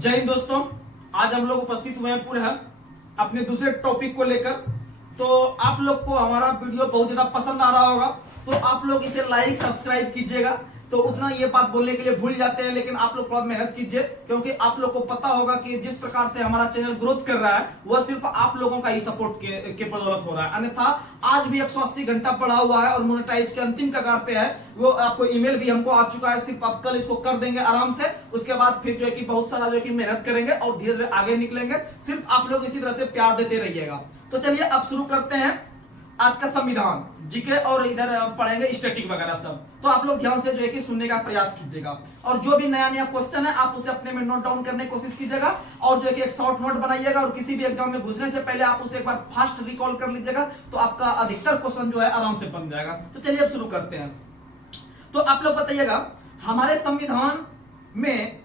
जय हिंद दोस्तों, आज हम लोग उपस्थित हुए हैं पुनः अपने दूसरे टॉपिक को लेकर। तो आप लोग को हमारा वीडियो बहुत ज्यादा पसंद आ रहा होगा, तो आप लोग इसे लाइक सब्सक्राइब कीजिएगा। तो उतना ये बात बोलने के लिए भूल जाते हैं, लेकिन आप लोग थोड़ा मेहनत कीजिए, क्योंकि आप लोग को पता होगा कि जिस प्रकार से हमारा चैनल ग्रोथ कर रहा है वह सिर्फ आप लोगों का ही सपोर्ट के बदौलत हो रहा है। अन्यथा आज भी 180 घंटा पड़ा हुआ है और मोनेटाइज के अंतिम कगार पे है। वो आपको ईमेल भी हमको आ चुका है, सिर्फ आप कल इसको कर देंगे आराम से। उसके बाद फिर जो है कि बहुत सारा जो है कि मेहनत करेंगे और धीरे धीरे आगे निकलेंगे। सिर्फ आप लोग इसी तरह से प्यार देते रहिएगा। तो चलिए अब शुरू करते हैं आज का संविधान, जीके और इधर पढ़ेंगे स्टैटिक वगैरह सब। तो आप लोग ध्यान से जो है कि सुनने का प्रयास कीजिएगा, और जो भी नया नया क्वेश्चन है आप उसे अपने में नोट डाउन करने की कोशिश कीजिएगा, और जो है कि एक शॉर्ट नोट बनाइएगा, और किसी भी एग्जाम में घुसने से पहले आप उसे एक बार फास्ट रिकॉल कर लीजिएगा, तो आपका अधिकतर क्वेश्चन जो है आराम से बन जाएगा। तो चलिए अब शुरू करते हैं। तो आप लोग बताइएगा, हमारे संविधान में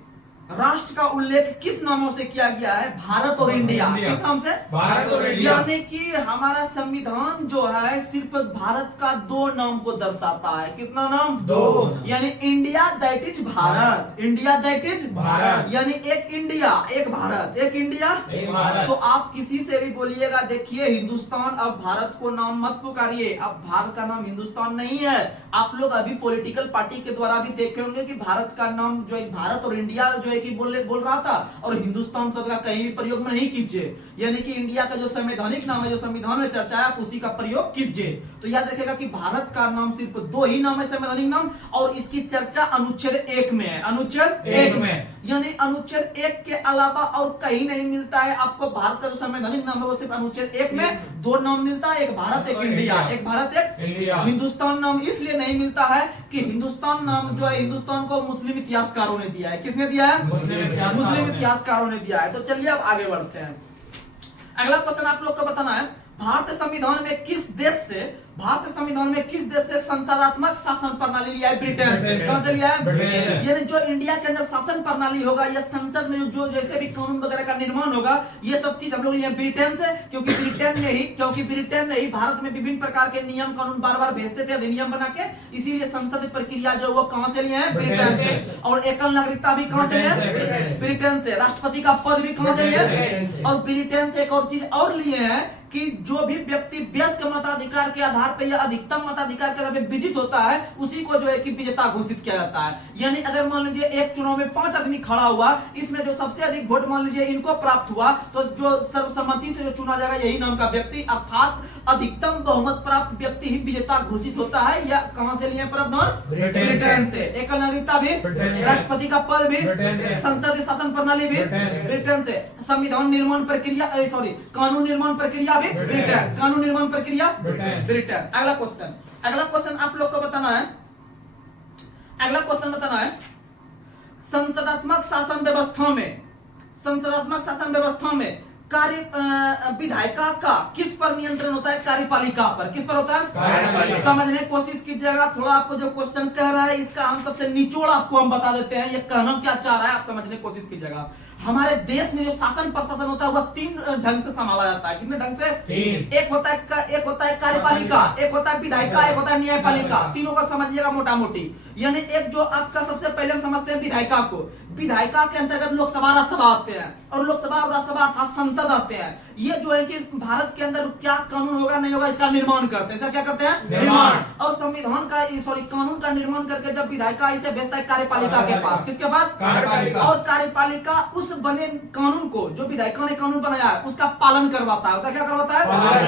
राष्ट्र का उल्लेख किस नामों से किया गया है? भारत और इंडिया। किस नाम से? भारत और इंडिया। यानी कि हमारा संविधान जो है सिर्फ भारत का दो नाम को दर्शाता है। कितना नाम? दो। यानी India that is Bharat, India that is Bharat, यानी एक इंडिया एक भारत, एक इंडिया एक भारत। तो आप किसी से भी बोलिएगा, देखिए हिंदुस्तान, अब भारत को नाम मत पुकारिए, अब भारत का नाम हिंदुस्तान नहीं है। आप लोग अभी पॉलिटिकल पार्टी के द्वारा भी देखे होंगे कि भारत का नाम जो है भारत और इंडिया जो कि बोल रहा था, और हिंदुस्तान शब्द का कहीं भी प्रयोग में नहीं कीजिए। यानी कि इंडिया का जो संवैधानिक नाम है, जो संविधान में चर्चा है, आप उसी का प्रयोग कीजिए। तो याद रखिएगा कि भारत का नाम सिर्फ दो ही नाम है संवैधानिक नाम, और इसकी चर्चा अनुच्छेद 1 में है। अनुच्छेद 1 में, यानी अनुच्छेद 1 के अलावा और कहीं नहीं मिलता है आपको। भारत का जो संवैधानिक नाम है वो सिर्फ अनुच्छेद 1 में दो नाम मिलता है, एक भारत एक इंडिया, एक भारत एक इंडिया। हिंदुस्तान नाम इसलिए नहीं मिलता है कि हिंदुस्तान नाम जो है हिंदुस्तान को मुस्लिम इतिहासकारों ने दिया है। किसने दिया है? मुस्लिम इतिहासकारों ने दिया है। तो चलिए अब आगे बढ़ते हैं। अगला क्वेश्चन आप लोग को बताना है, भारतीय संविधान में किस देश से संसदात्मक शासन प्रणाली लिया है? ब्रिटेन से। कहां से लिया है? यानी जो इंडिया के अंदर शासन प्रणाली होगा या संसद में जो जैसे भी कानून वगैरह का निर्माण होगा, ये सब चीज हम लोग लिए ब्रिटेन से, क्योंकि ब्रिटेन ने ही भारत में विभिन्न प्रकार के नियम कानून बार बार भेजते थे अधिनियम बना के। इसीलिए संसदीय प्रक्रिया जो वो कहां से लिए हैं? ब्रिटेन से। और एकल नागरिकता भी कहां से लिए हैं? ब्रिटेन से। राष्ट्रपति का पद भी कहां से लिए? और ब्रिटेन से एक और चीज और लिए हैं कि जो भी व्यक्ति वयस्क मताधिकार के आधार पर या अधिकतम मताधिकार के आधार पर विजित होता है, उसी को जो है कि विजेता घोषित किया जाता है। यानी अगर मान लीजिए एक चुनाव में 5 आदमी खड़ा हुआ, इसमें जो सबसे अधिक वोट मान लीजिए इनको प्राप्त हुआ, तो जो सर्वसम्मति से जो चुना जाएगा यही नाम का व्यक्ति, अर्थात अधिकतम बहुमत प्राप्त व्यक्ति ही विजेता घोषित होता है। या कहां से लिए प्रावधान? ब्रिटेन से। एकल नागरिकता भी, राष्ट्रपति का पद भी, संसदीय शासन प्रणाली भी ब्रिटेन से। संविधान निर्माण प्रक्रिया कानून निर्माण प्रक्रिया ब्रिटेन, कानून निर्माण प्रक्रिया ब्रिटेन। अगला क्वेश्चन आप लोग को बताना है, संसदात्मक शासन व्यवस्था में कार्य विधायिका का किस पर नियंत्रण होता है? कार्यपालिका पर। किस पर होता है? समझने की कोशिश कीजिएगा। थोड़ा आपको जो क्वेश्चन कह रहा है इसका हम सबसे निचोड़ आपको हम बता देते हैं, ये कहना क्या चाह रहा है आप समझने की कोशिश कीजिएगा। हमारे देश में जो शासन प्रशासन होता है वह 3 ढंग से संभाला जाता है। कितने ढंग से? 3। एक होता है कार्यपालिका, एक होता है विधायिका, एक होता है न्यायपालिका। तीनों का समझिएगा मोटा मोटी। यानी एक जो आपका सबसे पहले हम समझते हैं विधायिका को। विधायिका के अंतर्गत लोकसभा राज्यसभा आते हैं, और लोकसभा और राज्यसभा अर्थात संसद आते हैं। ये जो है कि भारत के अंदर क्या कानून होगा नहीं होगा इसका निर्माण करते हैं। इसका क्या करते हैं? निर्माण। और संविधान का कानून का निर्माण करके जब विधायिका इसे भेजता है कार्यपालिका के पास। किसके पास? कार्यपालिका। और कार्यपालिका उस बने कानून को, जो विधायिका ने कानून बनाया है, उसका पालन करवाता है। उसका क्या करवाता है?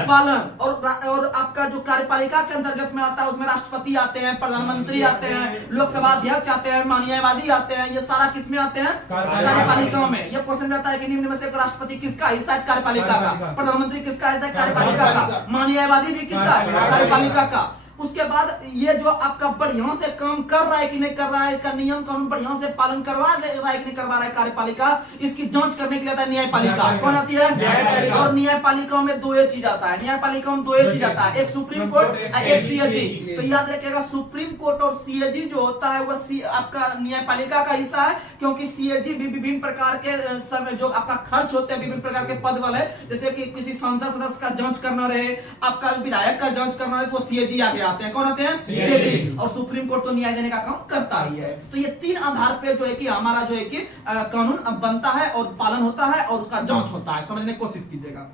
पालन। और आपका जो कार्यपालिका के अंतर्गत में आता है उसमें राष्ट्रपति आते हैं, प्रधानमंत्री आते हैं, लोकसभा अध्यक्ष आते हैं, न्यायवादी आते हैं। ये सारा किसमें आते हैं? कार्यपालिका में। ये क्वेश्चन रहता है कि निम्न में से राष्ट्रपति किसका हिस्सा है? कार्यपालिका का। प्रधानमंत्री किसका हिस्सा है? कार्यपालिका का। न्यायवादी भी किसका है? कार्यपालिका का। उसके बाद ये जो आपका बढ़िया से काम कर रहा है कि नहीं कर रहा है, इसका नियम कानून बढ़िया से पालन करवा रहा है कि नहीं करवा रहा है कार्यपालिका, इसकी जांच करने के लिए आता है न्यायपालिका। कौन आती है? और न्यायपालिका में दो चीज आता है। न्यायपालिका में 2 चीज आता है, एक सुप्रीम कोर्ट, एक सीएजी। तो याद रखिएगा सुप्रीम कोर्ट और सीएजी जो होता है वह आपका न्यायपालिका का हिस्सा है, क्योंकि सीएजी भी विभिन्न प्रकार के समय जो आपका खर्च होते हैं विभिन्न प्रकार के पद वाले, जैसे कि किसी संसद सदस्य का जांच करना रहे, आपका विधायक का जांच करना रहे, तो सीएजी आगे आते हैं। कौन आते हैं? सीएजी। और सुप्रीम कोर्ट तो न्याय देने का काम करता ही है। तो ये 3 आधार पे जो है कि हमारा जो है कि कानून बनता है और पालन होता है और उसका जांच होता है, समझने की कोशिश कीजिएगा।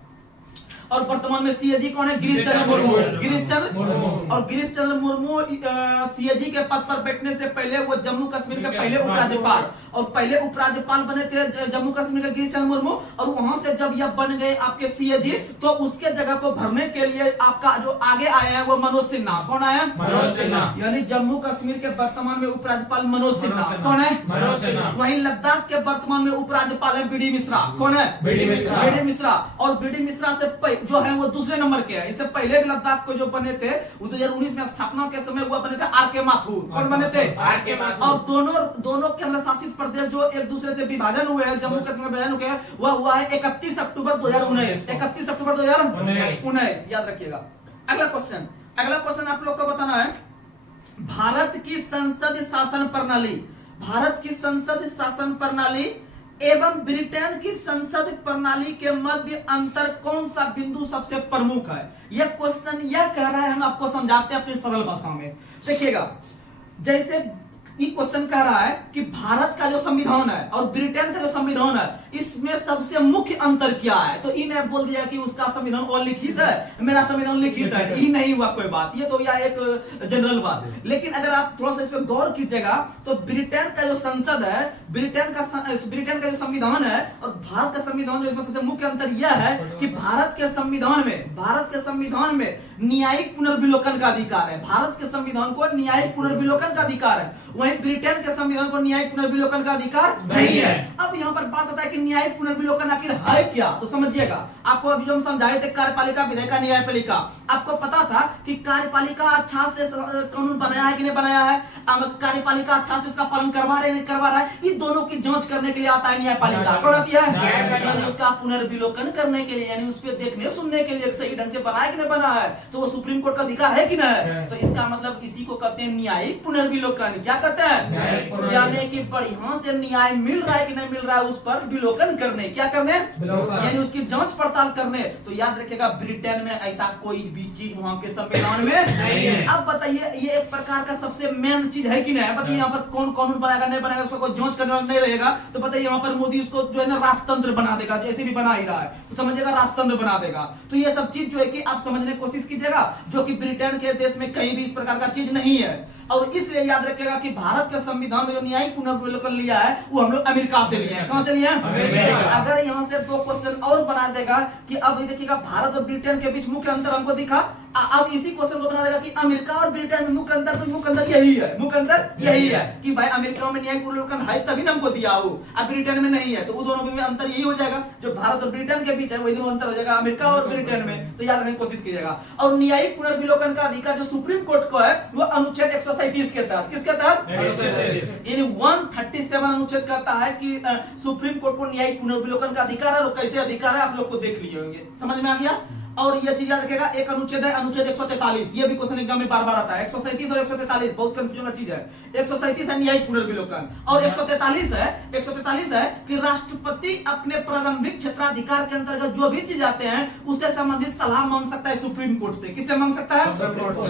और वर्तमान में सीएजी कौन है? गिरीश चंद्र मुर्मू। गिरीश चंद्र और गिरीश चंद्र मुर्मू सीएजी के पद पर बैठने से पहले वो जम्मू कश्मीर के पहले उपराज्यपाल और पहले उपराज्यपाल बने थे जम्मू कश्मीर के गिरीश चंद्र मुर्मू। और वहां से जब यह बन गए आपके सीएजी, तो उसके जगह को भरने के लिए आपका जो आगे आए हैं वो मनोज सिन्हा। कौन आया? मनोज सिन्हा। यानी जम्मू कश्मीर के वर्तमान में उपराज्यपाल मनोज सिन्हा। कौन है? मनोज सिन्हा। वहीं लद्दाख के वर्तमान में उपराज्यपाल है बीडी मिश्रा। कौन है? बीडी मिश्रा। बीडी मिश्रा। और बीडी मिश्रा से जो है वो दूसरे नंबर के है। इससे पहले भी लद्दाख को जो बने थे वो 2019 में स्थापना के समय हुआ बने थे आर.के. माथुर। कौन बने थे? आर.के. माथुर। और दोनों केंद्र शासित प्रदेश जो एक दूसरे से विभाजन हुए हैं, जम्मू कश्मीर विभाजन हुए हैं, वह हुआ है 31 अक्टूबर 2019। 31 अक्टूबर 2019 याद रखिएगा। अगला क्वेश्चन आप लोग को बताना है, भारत की संसद शासन प्रणाली एवं ब्रिटेन की संसद प्रणाली के मध्य अंतर कौन सा बिंदु सबसे प्रमुख है? यह क्वेश्चन यह कह रहा है, हम आपको समझाते हैं अपनी सरल भाषा में। देखिएगा, जैसे ये क्वेश्चन कह रहा है कि भारत का जो संविधान है और ब्रिटेन का जो संविधान है, इसमें सबसे मुख्य अंतर क्या है? तो इन्हें बोल दिया कि उसका संविधान अलिखित है, मेरा संविधान लिखित है। ये नहीं हुआ कोई बात, ये तो यह एक जनरल बात। लेकिन अगर आप थोड़ा सा इस पर गौर कीजिएगा तो ब्रिटेन का जो संसद है, ब्रिटेन का जो संविधान है और भारत का संविधान, जो इसमें सबसे मुख्य अंतर यह है कि भारत के संविधान में न्यायिक पुनर्विलोकन का अधिकार है। भारत के संविधान को न्यायिक पुनर्विलोकन का अधिकार है, वहीं ब्रिटेन के संविधान को न्यायिक पुनर्विलोकन का अधिकार नहीं है। अब यहाँ पर बात आता है कि न्यायिक पुनर्विलोकन आखिर है क्या? तो समझिएगा, आपको अभी जो हम समझाए थे कार्यपालिका, विधायिका, न्यायपालिका, आपको पता था कि कार्यपालिका अच्छा से कानून बनाया है कि नहीं बनाया है, कार्यपालिका अच्छा से उसका पालन करवा रहे नहीं करवा रहा है, इन दोनों की जांच करने के लिए आता है न्यायपालिका। कौन आती है? यानी उसका पुनर्विलोकन करने के लिए, यानी उस पर देखने सुनने के लिए सही ढंग से बनाया कि नहीं बना है, तो वो सुप्रीम कोर्ट का अधिकार है कि नहीं? तो इसका मतलब इसी को कहते हैं न्यायिक पुनर्विलोकन। क्या कहते हैं? यानी कि बढ़िया से न्याय मिल रहा है कि नहीं मिल रहा है उस पर विलोकन करने, क्या करने? यानी उसकी जांच पड़ताल करने। तो याद रखिएगा, ब्रिटेन में ऐसा कोई भी चीज वहां के संविधान में नहीं है। अब बताइए, ये एक प्रकार का सबसे मेन चीज है कि नहीं? बताइए, यहाँ पर कौन कानून बनाएगा नहीं बनाएगा, उसको कोई जांच करने वाला नहीं रहेगा। तो बताइए, यहाँ पर मोदी उसको जो है ना राष्ट्रतंत्र बना देगा, जैसे भी बना ही रहा है, तो समझिएगा राष्ट्रतंत्र बना देगा। तो ये सब चीज जो है कि आप समझने की कोशिश कीजिएगा, जो कि ब्रिटेन के देश में कहीं भी इस प्रकार का चीज नहीं है। और इसलिए याद रखिएगा कि भारत के संविधान में जो न्यायिक पुनर्विलोकन लिया है वो हम लोग अमेरिका से लिए हैं। कहां से लिए हैं? अगर यहां से 2 क्वेश्चन और बना देगा कि अब ये देखिएगा, भारत और ब्रिटेन के बीच मुख्य अंतर हमको दिखा, अब इसी क्वेश्चन को बना देगा कि अमेरिका और ब्रिटेन में मुख्य अंतर, तो मुख्य अंतर यही है, मुख्य अंतर यही है कि भाई अमेरिका में न्यायिक पुनर्विलोकन है तभी ना हमको दिया हो, अब ब्रिटेन में नहीं है, तो वो दोनों में अंतर यही हो जाएगा। जो भारत और ब्रिटेन के बीच है वही दोनों अंतर हो जाएगा अमेरिका और ब्रिटेन में। तो याद रखने की कोशिश कीजिएगा। और न्यायिक पुनर्विलोकन का अधिकार जो सुप्रीम कोर्ट को है वो अनुच्छेद 137 के तहत, किसके तहत? यानी 137 अनुच्छेद कहता है कि सुप्रीम कोर्ट को न्यायिक पुनर्विलोकन का अधिकार है। और कैसे अधिकार है आप लोग को देख लिए होंगे, समझ में आ गया? और यह चीज याद रखेगा, एक अनुच्छेद है अनुच्छेद 143, ये भी क्वेश्चन एग्जाम में बार बार आता है। 137 और 143 बहुत कंफ्यूजन चीज है। 137 है न्यायिक पुनर्विलोकन और 143 है कि राष्ट्रपति अपने प्रारंभिक क्षेत्राधिकार के अंतर्गत जो भी चीज आते हैं उससे संबंधित सलाह मांग सकता है सुप्रीम कोर्ट से। किससे मांग सकता है?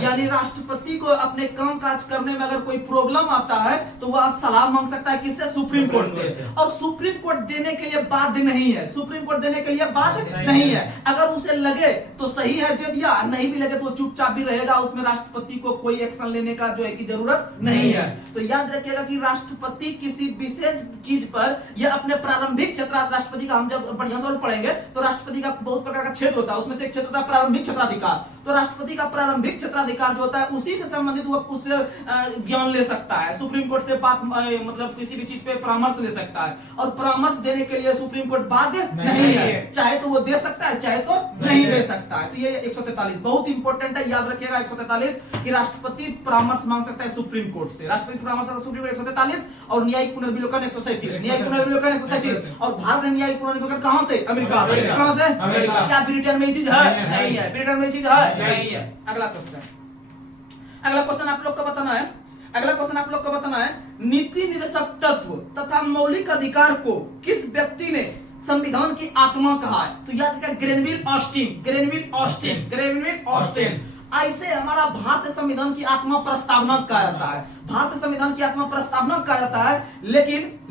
यानी राष्ट्रपति को अपने काम काज करने में अगर कोई प्रॉब्लम आता है तो वह सलाह मांग सकता है किससे? सुप्रीम कोर्ट से। और सुप्रीम कोर्ट देने के लिए बाध्य नहीं है, सुप्रीम कोर्ट देने के लिए बाध्य नहीं है। अगर उसे लगे तो सही है दे दिया, नहीं भी लगे तो चुपचाप भी रहेगा, उसमें राष्ट्रपति को कोई एक्शन लेने का जो है कि जरूरत नहीं है। तो याद रखिएगा कि राष्ट्रपति किसी विशेष चीज पर यह अपने प्रारंभिक क्षेत्र, राष्ट्रपति का हम जब बढ़िया से पढ़ेंगे तो राष्ट्रपति का बहुत प्रकार का क्षेत्र होता है, उसमें से एक क्षेत्र होता है प्रारंभिक क्षेत्राधिकार। तो राष्ट्रपति का प्रारंभिक क्षेत्राधिकार जो होता है उसी से संबंधित वो उससे ज्ञान ले सकता है, सुप्रीम कोर्ट से बात मतलब किसी भी चीज पे परामर्श ले सकता है। और परामर्श देने के लिए सुप्रीम कोर्ट बाध्य नहीं है, चाहे तो वो दे सकता है चाहे तो नहीं दे सकता है। तो ये 143 बहुत इंपॉर्टेंट है, याद रखिएगा 143 कि राष्ट्रपति परामर्श मांग सकता है सुप्रीम कोर्ट से, राष्ट्रपति से परामर्श सुप्रीम कोर्ट 143 और न्यायिक पुनर्विलोकन 137, न्यायिक पुनर्विलोकन 137। और भारत ने न्यायिक पुनर्विलोकन कहां से? अमेरिका से। कहां से? क्या ब्रिटेन में ये चीज है? नहीं है, ब्रिटेन में ये चीज है नहीं है। अगला क्वेश्चन आप लोग को बताना है, अगला क्वेश्चन आप लोग को बताना है, नीति निर्देशक तत्व तथा मौलिक अधिकार को किस व्यक्ति ने संविधान की आत्मा कहा है? तो याद रखिए Granville Austin, Granville Austin, Granville Austin. ऐसे हमारा भारतीय संविधान की आत्मा प्रस्तावना कहा जाता है, भारतीय संविधान की आत्मा प्रस्तावना कहा जाता है।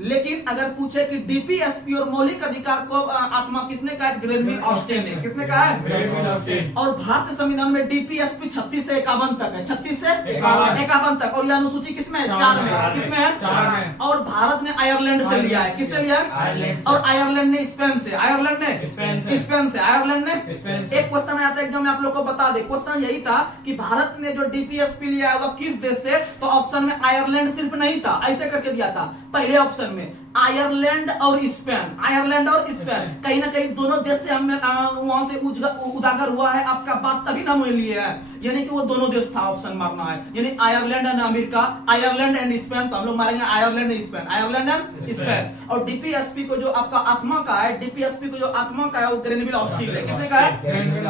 लेकिन अगर पूछे कि डीपीएसपी और मौलिक अधिकार को आत्मा किसने कहा है? ग्रेनविल ऑस्टिन ने। किसने कहा है? Granville Austin. और भारतीय संविधान में डीपीएसपी 36 से 51 तक है, 36 से 51 तक। और यह अनुसूची किसमें है? 4 में। किसमें है? 4 में। और भारत ने आयरलैंड से लिया है। किससे लिया है? और आयरलैंड ने स्पेन से, आयरलैंड ने स्पेन से, आयरलैंड ने। एक क्वेश्चन आया था एग्जाम में, आप लोग को बता दे, क्वेश्चन यही था कि भारत ने जो डीपीएसपी लिया है वह किस देश से? तो ऑप्शन में आयरलैंड सिर्फ नहीं था, ऐसे करके दिया था पहले ऑप्शन में, आयरलैंड और स्पेन, आयरलैंड और स्पेन। कहीं ना कहीं दोनों देश से हमें वहां से उजागर हुआ है आपका बात, तभी ना मुझे लिए है, यानी कि वो दोनों देश था, ऑप्शन मारना है, यानी Ireland and America, Ireland and Spain. तो हम लोग मारेंगे Ireland and Spain, Ireland and Spain. और डीपीएसपी को जो आपका आत्मा का है, डीपीएसपी को जो आत्मा का है वो ग्रेनविल ऑस्टिन है। किसने कहा है?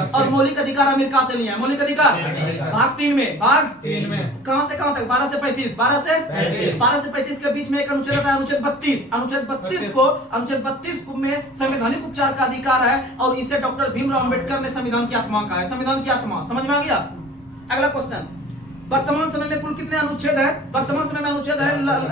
और मौलिक अधिकार अमेरिका से लिया है, मौलिक अधिकार भाग 3 में, भाग 3 में कहां से कहां तक? 12 से 35, 12 से 35 के बीच में एक अनुच्छेद है, अनुच्छेद 32। अनुच्छेद 32 में संवैधानिक उपचार का अधिकार है, और इसे डॉक्टर भीमराव अंबेडकर ने संविधान की आत्मा कहा है, संविधान की आत्मा। समझ में आ गया? अगला क्वेश्चन, वर्तमान समय में कुल कितने अनुच्छेद है? वर्तमान समय में अनुच्छेद है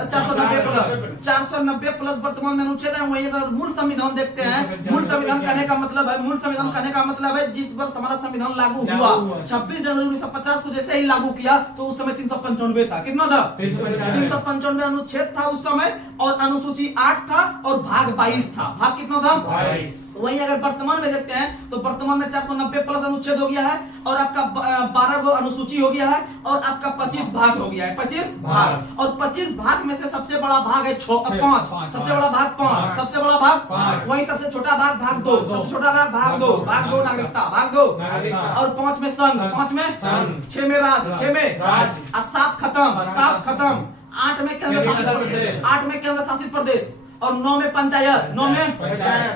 490 प्लस, 490 प्लस वर्तमान में अनुच्छेद है। वही अगर मूल संविधान देखते हैं, मूल संविधान कहने का मतलब है, मूल संविधान कहने का मतलब है जिस वर्ष हमारा संविधान लागू हुआ, 26 जनवरी 1950 को जैसे ही लागू किया तो उस समय 395 था। कितना था? 395 अनुच्छेद था उस समय, और अनुसूची 8 था और भाग 22 था। भाग कितना था? 22। वही अगर वर्तमान में देखते हैं तो वर्तमान में 490 प्लस अनुच्छेद हो गया है, और आपका 12 गो अनुसूची हो गया है, और आपका 25 भाग हो गया है, 25 भाग। और 25 भाग में से सबसे बड़ा भाग है 5, सबसे बड़ा भाग 5, सबसे बड़ा भाग 5। वही सबसे छोटा भाग 2, सबसे छोटा भाग 2, भाग 2 नागरिकता, भाग 2। और 5 में संघ, 5 में 6 में राज, 6 में राज, 7 खत्म, 8 में केंद्र शासित प्रदेश, 8 में केंद्र शासित प्रदेश, और 9 में पंचायत,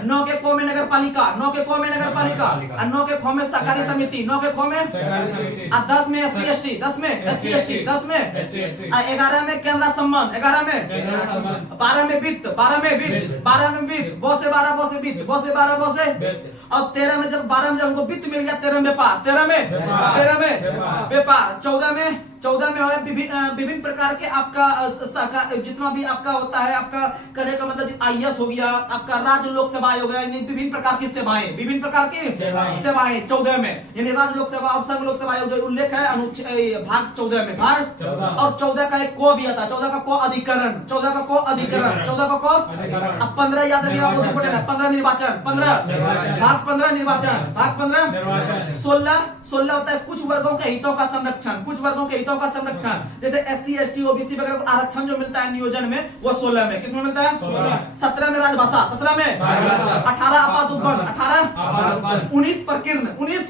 9 के को में नगर पालिका, 9 के को में नगर पालिका, और 9 के खो में सहकारी समिति, 9 के खो में, और 10 में SC ST, 10 में SC ST, 10 में 11 में केंद्र संबंध, 11 में 12 में वित्त, 12 में वित्त, 12 में वित्त, बो से 12 बो से वित्त, बो से 12 बो से, और 13 में जब 12 में जब हमको वित्त मिल गया, 13 में व्यापार, 13 में व्यापार, 14 में है विभिन्न प्रकार के आपका जितना भी आपका होता है, आपका करने का मतलब IAS हो गया, आपका राज्य लोक सेवाएं हो गया, विभिन्न प्रकार की सेवाएं, विभिन्न प्रकार की सेवाएं 14 में, यानी राज्य लोक सेवा और संघ लोक सेवाएं जो उल्लेख है भाग 14 में, भाग। और 14 का एक को भी आता है, 14 का को अधिकरण, 14 का को अधिकरण, 14 का को। अब 15 याद रखिएगा, बहुत इंपॉर्टेंट है, 15 निर्वाचन, 15 भाग 15 निर्वाचन, भाग 15 16 होता है कुछ वर्गों के हितों का संरक्षण, कुछ वर्गों के हितों का संरक्षण, जैसे SC ST OBC वगैरह को आरक्षण जो मिलता है नियोजन में, वो 16 में। किसमें मिलता है? 17 में राजभाषा, 17 में 18 आपातउपबंध, 18 19 प्रकीर्ण, 19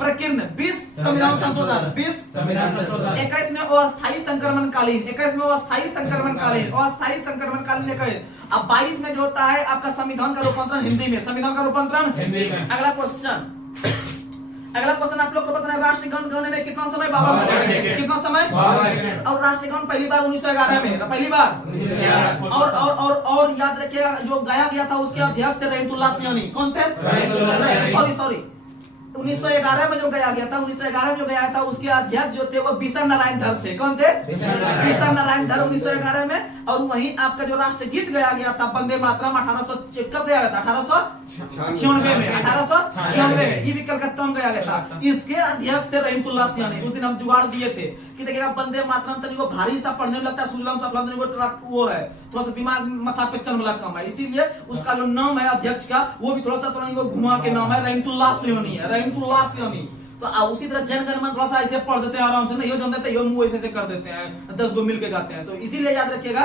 प्रकीर्ण, 20 संविधान संशोधन, 20 21 में अस्थायी संक्रमणकालीन, 21 में अस्थायी संक्रमणकालीन, अस्थायी संक्रमणकालीन 21। अब 22 में जो होता है आपका संविधान का रूपांतरण हिंदी में, संविधान का रूपांतरण हिंदी में। अगला क्वेश्चन आप लोग को पता है, राष्ट्रगान गाने में कितना समय? 52 सेकंड। कितना समय? 52 सेकंड। और राष्ट्रगान पहली बार 1911 में, पहली बार। और याद रखिएगा जो गाया गया था उसके अध्यक्ष थे रहमतुल्लाह सियानी। कौन थे? सॉरी 1911 में जो गाया गया था, 1911 में जो गाया था उसके अध्यक्ष जो थे वो बिशन नारायण धर थे। कौन थे? बिशन नारायण धर 1911 में। और वहीं आपका जो राष्ट्रगीत गाया गया था वंदे मातरम 1800 कब गया था? 1896 में, 1896 में ये भी कलकत्ता में गया गया था। इसके अध्यक्ष थे रहमतुल्लाह सियानी। उस दिन हम जुगाड़ दिए थे कि देखिएगा वंदे मातरम तनिक भारी सा पढ़ने में लगता है, सुजलाम सफलाम तनिक वो है, थोड़ा सा दिमाग माथा पे चल वाला काम है, इसीलिए उसका जो नाम है अध्यक्ष का वो भी थोड़ा सा घुमा के नाम है रहमतुल्लाह सियानी है, रहमतुल्लाह सियानी। तो उसी तरह जनगणमन थोड़ा सा ऐसे पढ़ देते हैं आराम से, नहीं हो जानते यो मुंह ऐसे कर देते हैं, 10 गो मिलके गाते हैं। तो इसीलिए याद रखिएगा,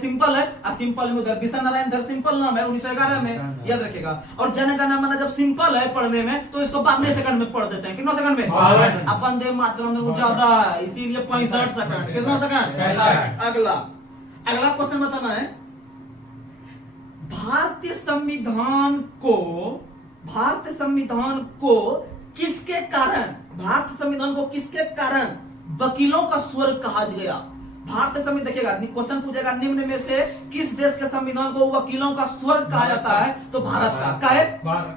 सिंपल है, और सिंपल में उधर बिशन नारायण धर सिंपल नाम है 1911 में, याद रखिएगा। और जनगणमन जब सिंपल है पढ़ने में तो इसको 52 सेकंड में पढ़ देते हैं। कितना सेकंड में? अब वंदे मातरम ज्यादा है इसीलिए 65 सेकंड। कितना सेकंड? अगला क्वेश्चन बताना है, भारतीय संविधान को किसके कारण, भारतीय संविधान को किसके कारण वकीलों का स्वर्ग कहा गया। भारतीय संविधान देखिएगा, क्वेश्चन पूछेगा निम्न में से किस देश के संविधान को वकीलों का स्वर्ग कहा जाता है, तो भारत का। क्या है?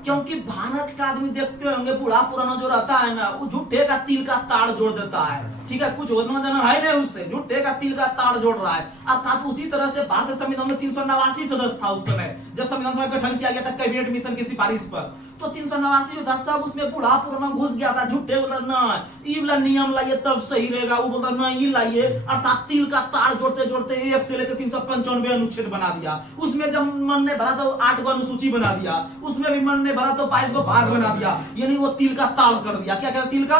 क्योंकि भारत का आदमी देखते होंगे बूढ़ा पुराना जो रहता है ना, वो झूठे का तिल का ताड़ जोड़ देता है, ठीक है, कुछ होना जाना है नहीं, उससे झूठे का तिल का ताड़ जोड़ रहा है। अर्थात उसी तरह से भारतीय संविधान में 389 सदस्य था उस समय जब संविधान सभा गठन किया गया था कैबिनेट मिशन की सिफारिश पर। तो 389 जो था सब उसमें बूढ़ा पुराना घुस गया था, झूठे बोला ना ये वाला नियम लाइए तब सही रहेगा, वो बोलता ना ये लाइए, अर्थात तिल का ताड़ जोड़ते जोड़ते 1 से लेकर 395 अनुच्छेद बना दिया। उसमें जब मन ने भरा तो 8 गो अनुसूची बना दिया, उसमें भी मन ने भरा तो 22 गो भाग बना दिया, यानी वो तिल का ताड़ कर दिया। क्या क्या? तिल का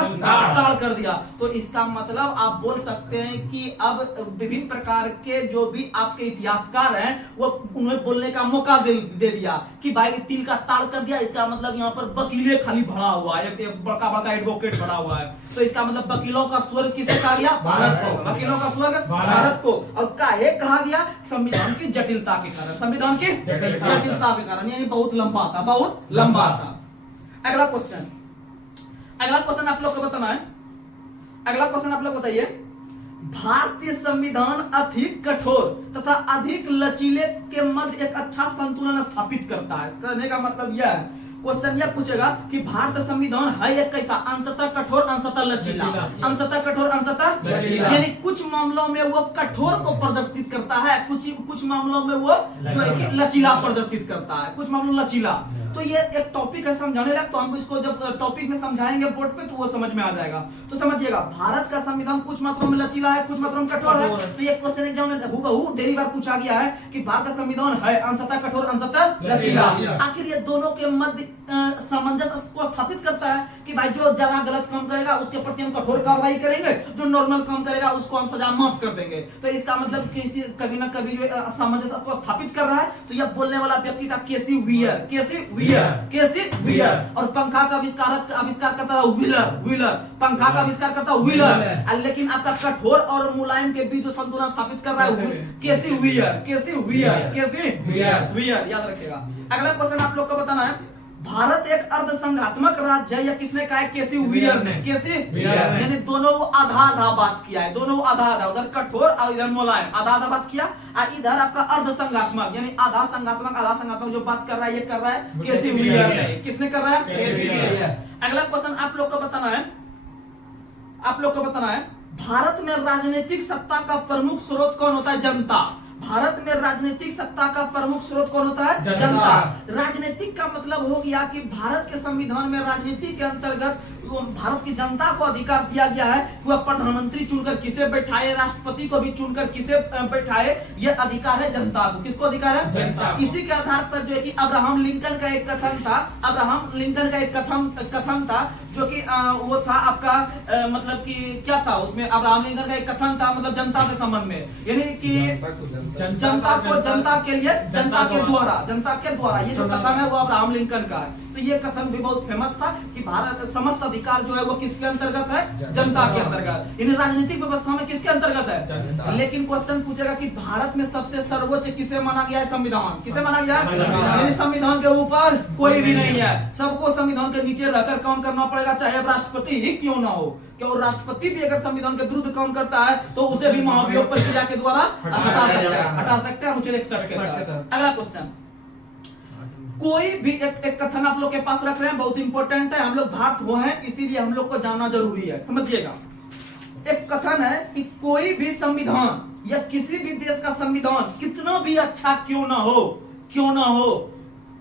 ताड़ कर दिया। तो इसका मतलब आप बोल सकते हैं कि अब विभिन्न प्रकार के जो भी आपके इतिहासकार हैं वो उन्हें बोलने का मौका दे दिया कि भाई तिल का ताड़ कर दिया, इसका मतलब यहाँ पर वकीले खाली भरा हुआ है, एक बड़का बड़का एडवोकेट भरा हुआ है। तो इसका मतलब वकीलों का स्वर्ग किसे कहा गया? भारत को। वकीलों का स्वर्ग भारत को। और काहे कहा गया? संविधान की जटिलता के कारण, संविधान की जटिलता के कारण, यानी बहुत लंबा था, बहुत लंबा था। अगला क्वेश्चन, अगला क्वेश्चन आप लोग को बताना है। अगला क्वेश्चन आप लोग बताइए, भारतीय संविधान अधिक कठोर तथा अधिक लचीले के मध्य एक अच्छा संतुलन स्थापित करता है। कहने का मतलब यह है, क्वेश्चन यह पूछेगा कि भारतीय संविधान है एक कैसा, अंशतः कठोर अंशतः लचीला, अंशतः कठोर अंशतः लचीला, यानी कुछ मामलों में वो कठोर को प्रदर्शित करता है, कुछ मामलों में वो जो है कि लचीला प्रदर्शित करता है, कुछ मामलों लचीला। तो ये एक टॉपिक है समझाने लायक, तो हम इसको जब टॉपिक में समझाएंगे बोर्ड पे तो वो समझ में आ जाएगा। तो समझिएगा, भारत का संविधान कुछ मात्रों में लचीला है, कुछ मात्रों में कठोर है। तो ये क्वेश्चन एग्जाम में हूबहू डेली बार पूछा गया है कि भारत का संविधान है अंशतः कठोर अंशतः लचीला। आखिर ये दोनों के मध्य सामंजस्य को स्थापित करता है कि भाई जो ज्यादा गलत काम करेगा उसके प्रति हम कठोर कार्रवाई करेंगे, जो नॉर्मल काम करेगा उसको हम सजा माफ कर देंगे। तो इसका मतलब किसी कभी ना कभी जो सामंजस्य को स्थापित कर रहा है। तो यह बोलने वाला व्यक्ति था केसी वियर, केसी वियर। और पंखा का आविष्कार करता था व्हीलर, पंखा का आविष्कार करता व्हीलर। लेकिन आपका कठोर और मुलायम के बीच जो संतुलन स्थापित कर रहा है केसी वियर, याद रखिएगा। अगला क्वेश्चन आप लोग को बताना है, भारत एक अर्ध संघात्मक राज्य है, या किसने कहा है? केसी वियर ने, केसी वियर, यानी दोनों आधा आधा बात किया है, दोनों आधा आधा, उधर कठोर और इधर मुलायम, आधा आधा बात किया। इधर आपका अर्ध संघात्मक यानी आधा संघात्मक जो बात कर रहा है ये कर रहा है केसी वियर ने। किसने कर रहा है? केसी वियर। अगला क्वेश्चन आप लोग को बताना है, आप लोग को बताना है, भारत में राजनीतिक सत्ता का प्रमुख स्रोत कौन होता है? जनता। भारत में राजनीतिक सत्ता का प्रमुख स्रोत कौन होता है? जनता। राजनीतिक का मतलब हो गया कि भारत के संविधान में राजनीति के अंतर्गत भारत की जनता को अधिकार दिया गया है कि वह प्रधानमंत्री चुनकर किसे बैठाए, राष्ट्रपति को भी चुनकर किसे बैठाए, यह अधिकार है जनता को। किसको अधिकार है? जनता। इसी के आधार पर जो है कि अब्राहम लिंकन का एक कथन था, अब्राहम लिंकन का एक कथन था जो कि वो था आपका मतलब कि क्या था उसमें, अब्राहम लिंकन का एक कथन था मतलब जनता से संबंध में, यानी कि जनता को जनता के लिए जनता के द्वारा ये जो कथन है वो अब्राहम लिंकन का है। तो ये कथन भी बहुत फेमस था कि भारत समस्त अधिकार जो है वो किसके अंतर्गत है? जनता के अंतर्गत। इन राजनीतिक व्यवस्था में किसके अंतर्गत है? लेकिन क्वेश्चन पूछेगा कि भारत में सबसे सर्वोच्च किसे माना गया है? संविधान। किसे माना गया है? यानी संविधान के ऊपर कोई भी नहीं है, सबको संविधान के नीचे रहकर काम करना पड़ेगा, चाहे राष्ट्रपति ही क्यों ना हो। क्या और राष्ट्रपति भी अगर संविधान के विरुद्ध काम करता है तो उसे भी महाभियोग प्रक्रिया के द्वारा हटा सकते हैं, अनुच्छेद 61 के तहत। अगला क्वेश्चन, कोई भी एक कथन आप लोग के पास रख रहे हैं, बहुत इंपॉर्टेंट है, हम लोग भारत वो हैं इसीलिए हम लोग को जानना जरूरी है, समझिएगा। एक कथन है कि कोई भी संविधान या किसी भी देश का संविधान कितना भी अच्छा क्यों ना हो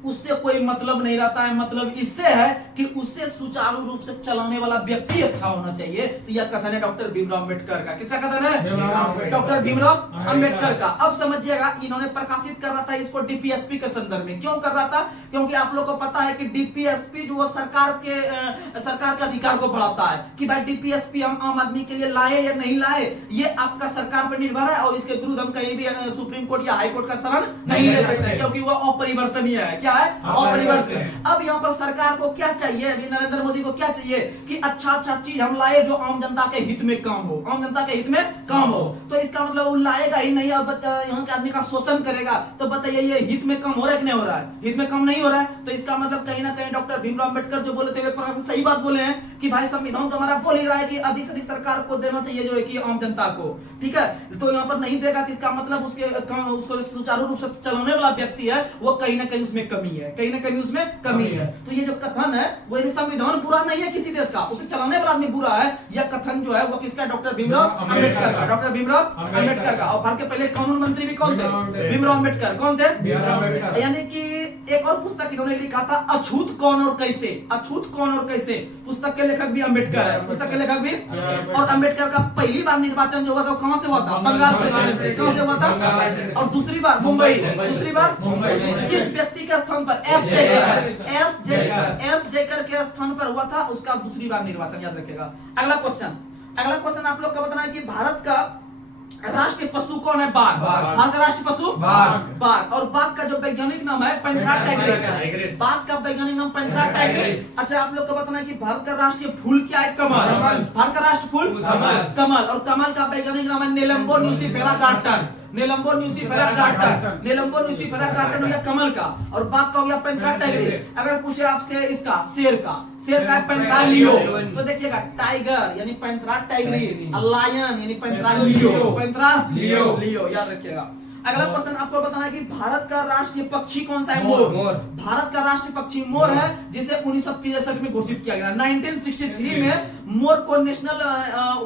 उससे कोई मतलब नहीं रहता है। मतलब इससे है कि उससे सुचारू रूप से चलाने वाला व्यक्ति अच्छा होना चाहिए। तो यह कथन है डॉक्टर भीमराव अंबेडकर का। किसका कथन है? डॉक्टर भीमराव अंबेडकर का। अब समझिएगा, इन्होंने प्रकाशित कर रहा था इसको डीपीएसपी के संदर्भ में। क्यों कर रहा था? क्योंकि आप लोग को पता है कि डीपीएसपी जो सरकार के अधिकार को बढ़ाता है कि भाई डीपीएसपी हम आम आदमी के लिए लाए या नहीं लाए, ये आपका सरकार पर निर्भर है और इसके विरुद्ध हम कहीं भी सुप्रीम कोर्ट या हाई कोर्ट का शरण नहीं ले सकते क्योंकि वह अपरिवर्तनीय है। क्या है? अपरिवर्तित। अब यहाँ पर सरकार को क्या चाहिए, अभी नरेंद्र मोदी को क्या चाहिए कि अच्छा चीज हम लाए जो आम जनता के हित में काम हो, आम जनता के हित में काम हो। तो इसका मतलब वो लाएगा ही नहीं और यहाँ के आदमी का शोषण करेगा। तो बताइए ये हित में कम हो रहा है कि नहीं हो रहा है? हित में कम नहीं हो रहा है। तो इसका मतलब कहीं ना कहीं डॉक्टर भीमराव अम्बेडकर जो बोले थे सही बात बोले हैं कि भाई संविधान तो हमारा बोल ही रहा है कि अधिक से अधिक सरकार को देना चाहिए जो है कि आम जनता को, ठीक है। तो यहाँ पर नहीं देगा तो इसका मतलब उसको सुचारू रूप से चलाने वाला व्यक्ति है वो कहीं ना कहीं उसमें कमी है, कहीं ना कहीं उसमें कमी है। तो ये जो कथन है वो संविधान बुरा नहीं है किसी देश का, उसे चलाने वाला आदमी बुरा है। यह कथन जो है वो किसका? डॉक्टर भीमराव अम्बेडकर का, डॉक्टर भीमराव अम्बेडकर का। और भारत के पहले कानून मंत्री भी कौन थे? भीमराव अम्बेडकर। कौन थे? यानी कि एक और पुस्तक इन्होंने लिखा था अछूत कौन और कैसे, अछूत कौन और कैसे, पुस्तक के लेखक भी अम्बेडकर है, पुस्तक के लेखक भी। और अम्बेडकर का पहली बार निर्वाचन जो हुआ था कहां से हुआ था? बंगाल प्रेसिडेंट से। कहां से हुआ था? और दूसरी बार मुंबई, दूसरी बार किस व्यक्ति के स्थान पर? एस जेकर के स्थान पर हुआ था, उसका दूसरी बार निर्वाचन, याद रखिएगा। अगला क्वेश्चन आप लोग का बताना है कि भारत का राष्ट्रीय पशु कौन है? बाघ। भारत का राष्ट्रीय पशु बाघ। और बाघ का जो वैज्ञानिक नाम है पैंथेरा टाइग्रिस। बाघ का वैज्ञानिक नाम पैंथेरा टाइग्रिस। अच्छा आप लोग को बताना है कि भारत का राष्ट्रीय फूल क्या है? कमल। भारत का राष्ट्रीय फूल कमल। और कमल का वैज्ञानिक नाम है नेलम्बो न्यूसिफेरा गार्टन। नेलम्बो न्यूसिफेरा गार्टन, नेलम्बो न्यूसिफेरा गार्टन हो गया कमल का। और बाघ का हो गया पैंथेरा टाइग्रिस। अगर पूछे आपसे इसका शेर का है पैंथेरा लियो। तो देखिएगा टाइगर यानी पैंथेरा टाइग्रिस, लायन यानी पैंथेरा लियो, पैंथेरा लियो, याद रखिएगा। अगला क्वेश्चन आपको बताना है कि भारत का राष्ट्रीय पक्षी कौन सा है? मोर। भारत का राष्ट्रीय पक्षी मोर है जिसे 1963 में घोषित किया गया। 1963 में मोर को नेशनल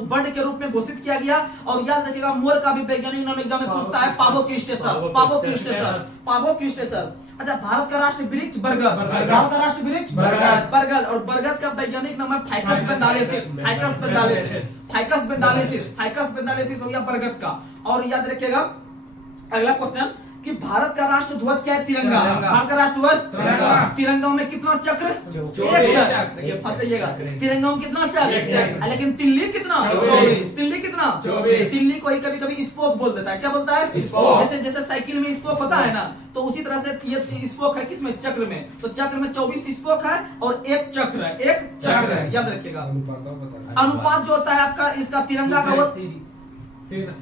बर्ड के रूप में घोषित किया गया। और याद रखिएगा मोर का भी वैज्ञानिक नाम एग्जाम में पूछता है पावो क्रिस्टेसस, पावो क्रिस्टेसस, पावो क्रिस्टेसस। अच्छा भारत का राष्ट्रीय वृक्ष बरगद। भारत का राष्ट्रीय वृक्ष बरगद। और बरगद का वैज्ञानिक नाम है फाइकस बेंडालेसिस, फाइकस बेंडालेसिस, फाइकस बेंडालेसिस, फाइकस बेंडालेसिस हो गया बरगद का। और याद रखिएगा अगला क्वेश्चन कि भारत का राष्ट्र ध्वज क्या है? तिरंगा। भारत का राष्ट्र ध्वज तिरंगा में कितना चक्र? एक चक्र। फंसाइएगा तिरंगा में कितना चक्र? लेकिन तिल्ली कितना? 24। तिल्ली कितना? 24। तिल्ली कोई कभी कभी स्पोक बोल देता है। क्या बोलता है? जैसे साइकिल में स्पोक होता है ना, तो उसी तरह से ये स्पोक है किसमें? चक्र में। तो चक्र में 24 स्पोक है और एक चक्र है, एक चक्र है, याद रखिएगा। अनुपात जो होता है आपका इसका तिरंगा का वो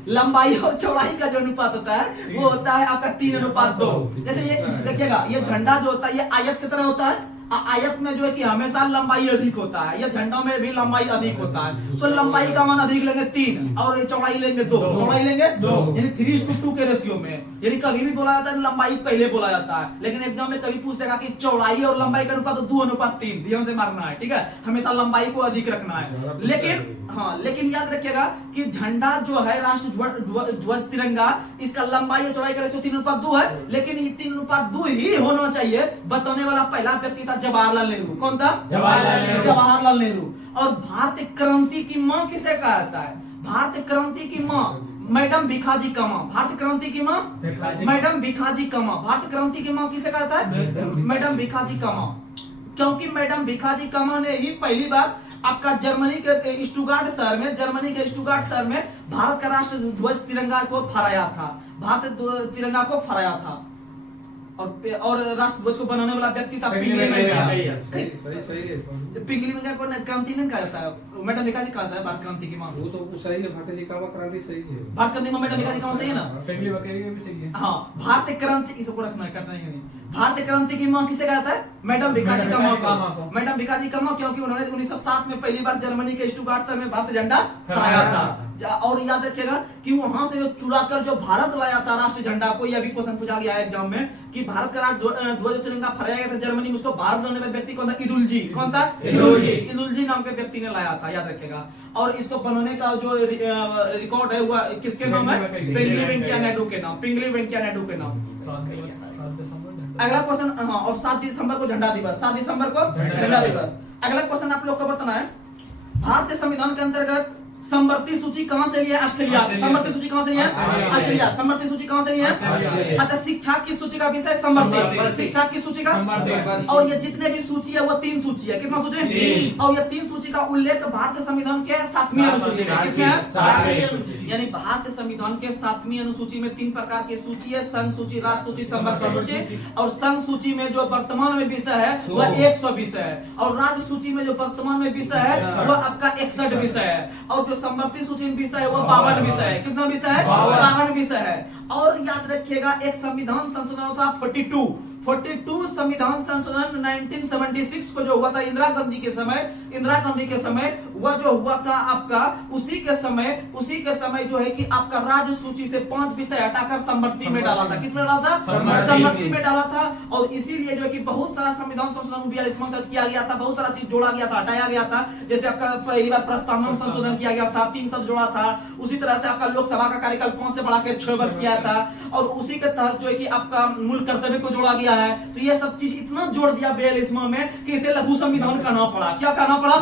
लंबाई और चौड़ाई का जो अनुपात होता है वो होता है आपका 3:2। जैसे ये देखिएगा ये झंडा जो होता है ये आयत की तरह होता है। आयत में जो है कि हमेशा लंबाई अधिक होता है, या झंडा में भी लंबाई अधिक होता है। तो लंबाई का मान अधिक लेंगे 3 और चौड़ाई लेंगे 2, चौड़ाई लेंगे 2 यानी 3:2 के रेशियो में। यानी कभी भी बोला जाता है लंबाई पहले बोला जाता है, लेकिन एग्जाम में कभी पूछ देगा कि चौड़ाई और लंबाई का अनुपात 2:3 ध्यान से मारना है, ठीक है। हमेशा लंबाई को अधिक रखना है। लेकिन याद रखिएगा कि झंडा जो है राष्ट्रीय ध्वज तिरंगा इसका लंबाई और चौड़ाई का रेशियो 3:2 है। लेकिन ये 3:2 ही होना चाहिए। बताने वाला पहला व्यक्ति था जवाहरलाल नेहरू। कौन था? जवाहरलाल नेहरू। और भारतीय क्रांति की मां किसे कहा जाता है? भारतीय क्रांति की मां मैडम भिखाजी कामा। भारतीय क्रांति की मां मैडम भिखाजी कामा। भारतीय क्रांति की मां किसे कहा जाता है? मैडम भिखाजी कामा। क्योंकि मैडम भिखाजी कामा ने ही पहली बार आपका जर्मनी के स्टुटगार्ट शहर में भारत का राष्ट्र ध्वज तिरंगा को फहराया था। भारत तिरंगा को फहराया था। और राष्ट्र ध्वज को बनाने वाला व्यक्ति था पिंगली वेंकैया। पिंगली वेंकैया को क्रांति नहीं कहा जाता है, मैडम भिखाजी कहा जाता है भारत क्रांति की मां। वो तो सही है, भारतीय क्रांति सही है। भारत क्रांति में मैडम भिखाजी कामा सही है ना? पिंगली वेंकैया भी सही है। हाँ भारतीय क्रांति इसको रखना है, करना नहीं। भारतीय क्रांति की मां किसे कहता है? मैडम भिखाजी कामा को। मैडम भिखाजी कामा क्योंकि उन्होंने 1907 में पहली बार जर्मनी के स्टुटगार्ट शहर में भारतीय झंडा फहराया था। और याद रखिएगा कि वहां से चुराकर जो भारत लाया था राष्ट्रीय झंडा को, यह भी क्वेश्चन पूछा गया है एग्जाम में कि भारत का ध्वज तिरंगा फहराया गया था जर्मनी में, उसको भारत लाने वाले व्यक्ति कौन था? इदुलजी। कौन था? इदुलजी नाम के व्यक्ति ने लाया था, याद रखिएगा। और इसको बनाने का जो रिकॉर्ड है वो किसके नाम है? पिंगली वेंकैया नायडू के नाम, पिंगली वेंकैया नायडू के नाम। अगला क्वेश्चन, हाँ, और 7 दिसंबर को झंडा दिवस, 7 दिसंबर को झंडा दिवस। अगला क्वेश्चन आप लोग को बताना है भारतीय संविधान के अंतर्गत समवर्ती सूची कहां से लिया? ऑस्ट्रेलिया से। समवर्ती सूची कहां से लिया? ऑस्ट्रेलिया। समवर्ती सूची कहां से लिया? अच्छा, शिक्षा की सूची का विषय समवर्ती, शिक्षा की सूची का। और ये जितने भी सूची है वो 3 सूची है। कितना सूची है? और ये 3 सूची का उल्लेख भारतीय संविधान के 7वीं अनुसूची में। किसमें है? यानी भारतीय संविधान के 7वीं अनुसूची में 3 प्रकार की सूची है, संघ सूची, राज्य सूची, समवर्ती सूची। और संघ सूची में जो वर्तमान में विषय है वह 100 विषय है, और राज्य सूची में जो वर्तमान में विषय है वह आपका 61 विषय है, और जो समवर्ती सूची में विषय है वह 52 विषय है। कितना विषय है? 52 विषय है। और याद रखिएगा एक संविधान संशोधन था 42 संविधान संशोधन 1976 को जो हुआ था इंदिरा गांधी के समय वह जो हुआ था आपका उसी के समय जो है कि आपका राज्य सूची से 5 विषय हटाकर समवर्ती में डाला था। किसमें डाला था? समवर्ती में डाला था। और इसीलिए जो है कि बहुत सारा संविधान संशोधन 42वां तक किया गया था, बहुत सारा चीज जोड़ा गया था, हटाया गया था। जैसे आपका पहली बार प्रस्तावना संशोधन किया गया था, 3 शब्द जोड़ा था। उसी तरह से आपका लोकसभा का कार्यकाल 5 से बढ़ाकर 6 वर्ष किया था, और उसी के तहत जो है कि आपका मूल कर्तव्य को जोड़ा गया है। तो ये सब चीज इतना जोड़ दिया 42वां में कि इसे लघु संविधान कहना पड़ा। क्या कहना पड़ा?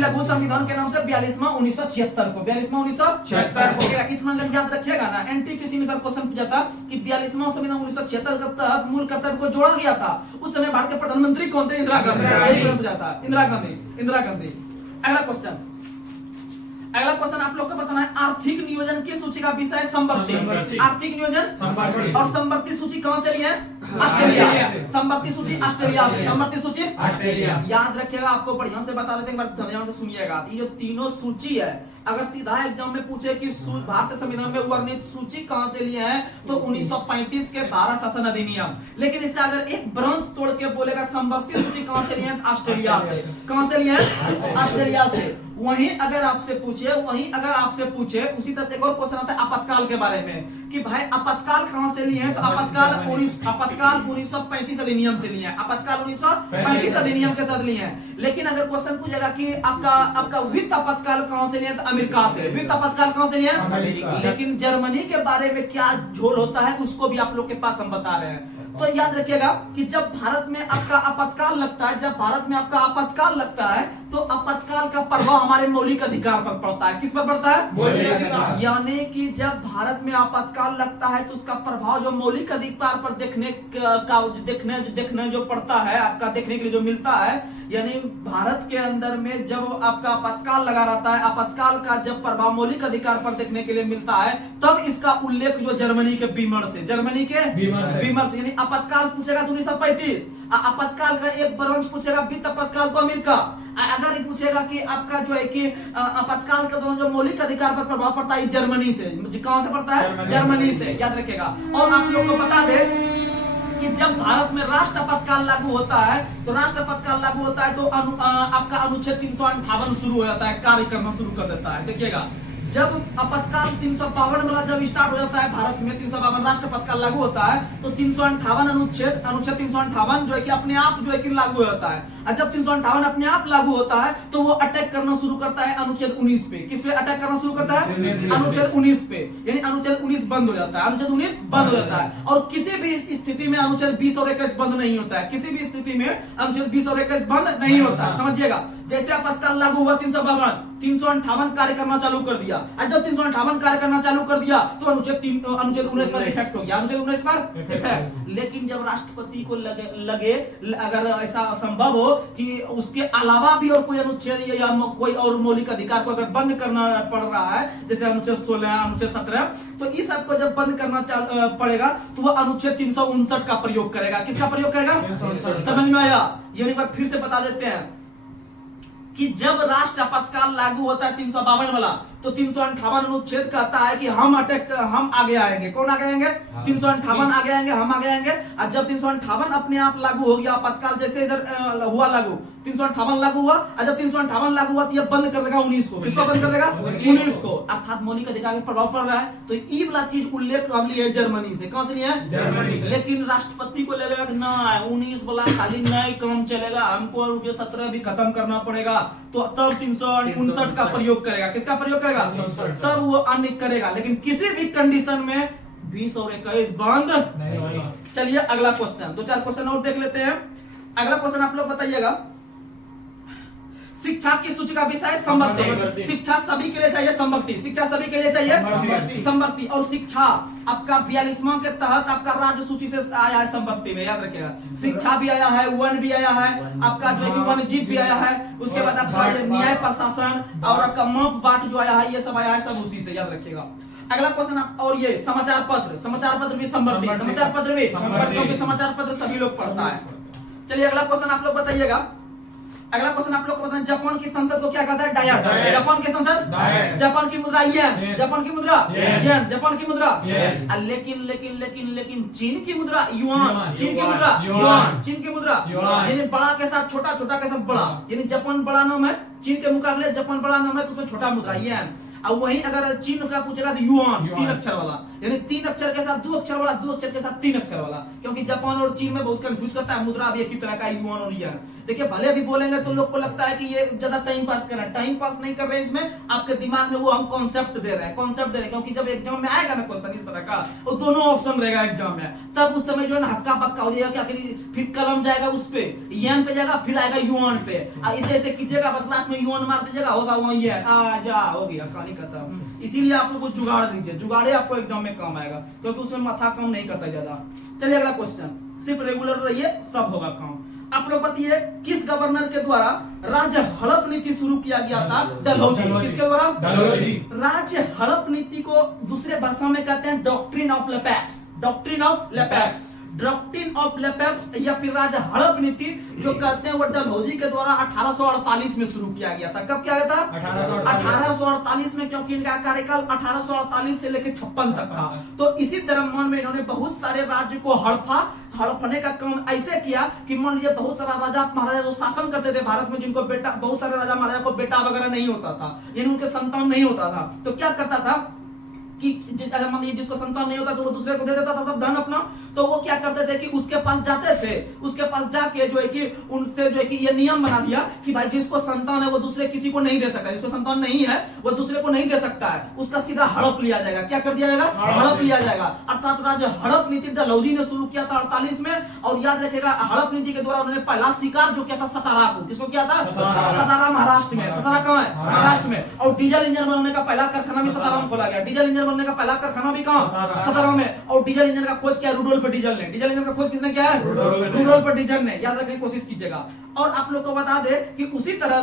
लघु संविधान के नाम से 42वां 1976 को 42वां 1976 इतना अगर याद रखिएगा ना, एनटीपीसी में सर क्वेश्चन पूछा था कि 42वां संविधान 1976 के तहत मूल कर्तव्य को जोड़ा गया था। उस समय भारत के प्रधानमंत्री कौन थे? इंदिरा गांधी। पूछा था इंदिरा गांधी। अगला क्वेश्चन आप लोग को बताना है, आर्थिक नियोजन की सूची का विषय समवर्ती। आर्थिक नियोजन और समवर्ती सूची कहां से ली है? ऑस्ट्रेलिया। समवर्ती सूची ऑस्ट्रेलिया से। समवर्ती सूची याद रखिएगा, आपको बढ़िया से बता देते हैं, एक बार ध्यान से सुनिएगा। ये जो तीनों सूची है, अगर सीधा एग्जाम में पूछे कि भारतीय संविधान में वर्णित सूची कहां से लिए हैं तो 1935 के 12 शासन अधिनियम। लेकिन इसका अगर एक ब्रांच तोड़ के बोलेगा समवर्ती सूची कहां से लिए हैं? ऑस्ट्रेलिया से। कहां से लिए हैं? ऑस्ट्रेलिया से। वहीं अगर आपसे पूछे उसी तरह से एक और क्वेश्चन आता है आपातकाल के बारे में कि भाई आपातकाल कहां से लिए हैं? तो आपातकाल 1935 अधिनियम से लिए हैं। आपातकाल 1935 अधिनियम के तहत लिए हैं। लेकिन अगर क्वेश्चन पूछेगा कि आपका वित्त आपातकाल कहां से लिए हैं? तो अमेरिका से। वित्त आपातकाल कहां से लिए हैं? लेकिन जर्मनी के बारे में क्या झोल होता है उसको भी आप लोग के पास हम बता रहे हैं। तो याद रखिएगा कि जब भारत में आपका आपातकाल लगता है, तो आपातकाल का प्रभाव हमारे मौलिक अधिकार पर पड़ता है। किस पर पड़ता है? यानी कि जब भारत में आपातकाल लगता है तो उसका प्रभाव जो मौलिक अधिकार पर देखने जो पड़ता है, आपका देखने के लिए जो मिलता है, यानी भारत के अंदर में जब आपका आपातकाल लगा रहता है, आपातकाल का जब प्रभाव मौलिक अधिकार पर देखने के लिए मिलता है, तब इसका उल्लेख जो जर्मनी के बीमर से यानी आपातकाल पूछेगा तो 1935। आपातकाल का एक ब्रांच पूछेगा वित्त आपातकाल तो अमेरिका। अगर ये पूछेगा कि आपका जो है कि आपातकाल के दौरान जो मौलिक अधिकार पर प्रभाव पड़ता है जर्मनी से। कहां से पड़ता है? जर्मनी से। याद रखेगा। और आप लोग को बता दे कि जब भारत में राष्ट्र आपातकाल लागू होता है तो आपका अनुच्छेद 358 शुरू हो जाता है, कार्य करना शुरू कर देता है। देखिएगा, जब आपातकाल 352 वाला जब स्टार्ट हो जाता है भारत में, 352 राष्ट्र आपातकाल लागू होता है तो 358 अनुच्छेद 358 जो है कि अपने आप जो है कि लागू होता है। और जब 358 अपने आप लागू होता है तो वो अटैक करना शुरू करता है अनुच्छेद 19 पे। किस पे अटैक करना शुरू करता है? अनुच्छेद 19 पे। यानी अनुच्छेद 19 बंद हो जाता है। अनुच्छेद 19 बंद हो जाता है। और किसी भी स्थिति में अनुच्छेद 20 और 21 बंद नहीं होता है। किसी भी स्थिति में अनुच्छेद 20 और 21 बंद नहीं होता है। समझिएगा, जैसे आपातकाल लागू हुआ 358 कार्य करना चालू कर दिया। और जब 358 कार्य करना चालू कर दिया तो अनुच्छेद 19 पर इफेक्ट हो गया। अनुच्छेद 19 पर इफेक्ट। लेकिन जब राष्ट्रपति को लगे अगर ऐसा संभव हो कि उसके अलावा भी और कोई अनुच्छेद या कोई और मौलिक अधिकार को अगर बंद करना पड़ रहा है, जैसे अनुच्छेद 16, अनुच्छेद 17, तो इस सब को जब बंद करना पड़ेगा तो वह अनुच्छेद 359 का प्रयोग करेगा। किसका प्रयोग करेगा? समझ में आया? ये एक बार फिर से बता देते हैं कि जब राष्ट्र आपातकाल लागू होता है 352 वाला, तो 358 अनुच्छेद कहता है कि हम आगे आएंगे। कौन आगे आएंगे? 358 आगे आएंगे, हम आगे आएंगे। और जब 358 अपने आप लागू हो गया, आपातकाल जैसे इधर हुआ लागू, 358 लागू हुआ। और जब 358 लागू हुआ तो ये बंद कर देगा 19 को। किसको बंद कर देगा? 19 को। अर्थात मौलिक अधिकार में प्रभाव पड़ रहा है। तो ये वाला चीज उल्लेख हम लिए जर्मनी से। कहां से लिए? जर्मनी से। लेकिन राष्ट्रपति को लगेगा कि ना 19 वाला खाली नहीं काम चलेगा, हमको 17 भी खत्म करना पड़ेगा, तो तब 359 का प्रयोग करेगा। किसका प्रयोग करेगा? तब वो अन्य करेगा। लेकिन किसी भी कंडीशन में 20 और 21 बंद नहीं। चलिए अगला क्वेश्चन, 2-4 क्वेश्चन और देख लेते हैं। अगला क्वेश्चन आप लोग बताइएगा, शिक्षा की सूची का विषय समवर्ती। शिक्षा सभी के लिए चाहिए समवर्ती, शिक्षा सभी के लिए चाहिए समवर्ती। और शिक्षा आपका 42वां के तहत आपका राज्य सूची से आया है समवर्ती में, याद रखिएगा। शिक्षा भी आया है, वन भी आया है, आपका जो है कि वन जीव भी आया है, उसके बाद आपका न्याय प्रशासन और आपका मप बाट जो आया है, ये सब आया है, सब उसी से, याद रखिएगा। अगला क्वेश्चन और ये समाचार पत्र भी समवर्ती, समाचार पत्र भी, क्योंकि समाचार पत्र सभी लोग पढ़ता है। चलिए अगला क्वेश्चन आप लोग बताइएगा। अगला क्वेश्चन आप लोग को बताना, जापान की संसद को क्या कहता है? डायट। जापान की संसद, जापान की मुद्रा येन, जापान की मुद्रा येन, जापान की मुद्रा। लेकिन लेकिन लेकिन लेकिन चीन की मुद्रा युआन, चीन की मुद्रा युआन, चीन की मुद्रा यानी बड़ा के साथ छोटा, छोटा के साथ बड़ा, यानी जापान बड़ा नाम है, चीन के मुकाबले जापान बड़ा नाम है, तो उसमें छोटा मुद्रा येन। अब वहीं अगर चीन का पूछेगा तो युआन, 3 अक्षर वाला, यानी 3 अक्षर के साथ 2 अक्षर वाला, 2 अक्षर के साथ 3 अक्षर वाला, क्योंकि जापान और चीन में बहुत कंफ्यूज करता है मुद्रा भी एक ही तरह का युआन और येन। देखिए भले भी बोलेंगे तो लोग को लगता है कि ये ज्यादा टाइम पास कर रहा है, टाइम पास नहीं कर रहे हैं, इसमें आपके दिमाग में वो हम कॉन्सेप्ट दे रहे हैं, कॉन्सेप्ट दे रहे हैं, क्योंकि जब एग्जाम में आएगा ना क्वेश्चन इस तरह का, वो दोनों ऑप्शन रहेगा एग्जाम में, तब उस समय जो है ना हक्का बक्का हो जाएगा, क्या फिर कलम जाएगा उस पे, येन पे जाएगा, फिर आएगा युआन पे, ऐसे ऐसे कीजिएगा, बस लास्ट में युआन मार दीजिएगा, होगा वहाँ येन, आ जा हो गया, कहानी खत्म। इसीलिए आप लोग को जुगाड़ दीजिए, जुगाड़े आपको एग्जाम में काम आएगा, क्योंकि उसमें माथा काम नहीं करता ज्यादा। चलिए अगला क्वेश्चन, सिर्फ रेगुलर रहिए, सब होगा काम। आप लोग बताइए किस गवर्नर के द्वारा राज्य हड़प नीति शुरू किया गया था? डलहौजी। किसके द्वारा? डलहौजी। राज्य हड़प नीति को दूसरे भाषा में कहते हैं doctrine of lapse, doctrine of lapse, doctrine of lapse या फिर राज्य हड़प नीति जो कहते हैं वो डलहौजी के द्वारा 1848 में शुरू किया गया था। कब किया गया था? 1848 में, क्योंकि इनका कार्यकाल 1848 से लेकर 56 तक था। तो इसी दरम्यान में इन्होंने बहुत सारे राज्य को हड़पने का काम ऐसे किया कि मान लीजिए बहुत सारा राजा महाराजा जो शासन करते थे भारत में, जिनको बेटा, बहुत सारे राजा महाराजा को बेटा वगैरह नहीं होता था, यानी उनके संतान नहीं होता था, तो क्या करता था कि अगर मान लीजिए जिसको संतान नहीं होता तो वो दूसरे को दे देता था सब धन अपना, तो वो क्या करते थे कि उसके पास जाते थे, उसके पास जाके जो है कि उनसे जो है कि ये नियम बना दिया कि भाई जिसको संतान है वो दूसरे किसी को नहीं दे सकता, जिसको संतान नहीं है वो दूसरे को नहीं दे सकता है, उसका सीधा हड़प लिया जाएगा। क्या कर दिया जाएगा? हड़प लिया जाएगा। अर्थात राज्य हड़प नीति डलहौजी ने शुरू किया था 48 में। और याद रखेगा हड़प नीति के द्वारा उन्होंने पहला शिकार जो किया था सतारा को, किसको किया था? सतारा, महाराष्ट्र में। सतारा कहाँ है? महाराष्ट्र में। और डीजल इंजन बनाने का पहला कारखाना भी सतारा में खोला गया, डीजल इंजन बनने का पहला कारखाना भी कहाँ? सतारा में। और डीजल इंजन का खोज किया रुडोल्फ डीजल ने, डीजल इंजन का खोज किसने किया है? रुडोल्फ डीजल ने, याद रखने की कोशिश कीजिएगा। और आप लोग को बता दे कि उसी तरह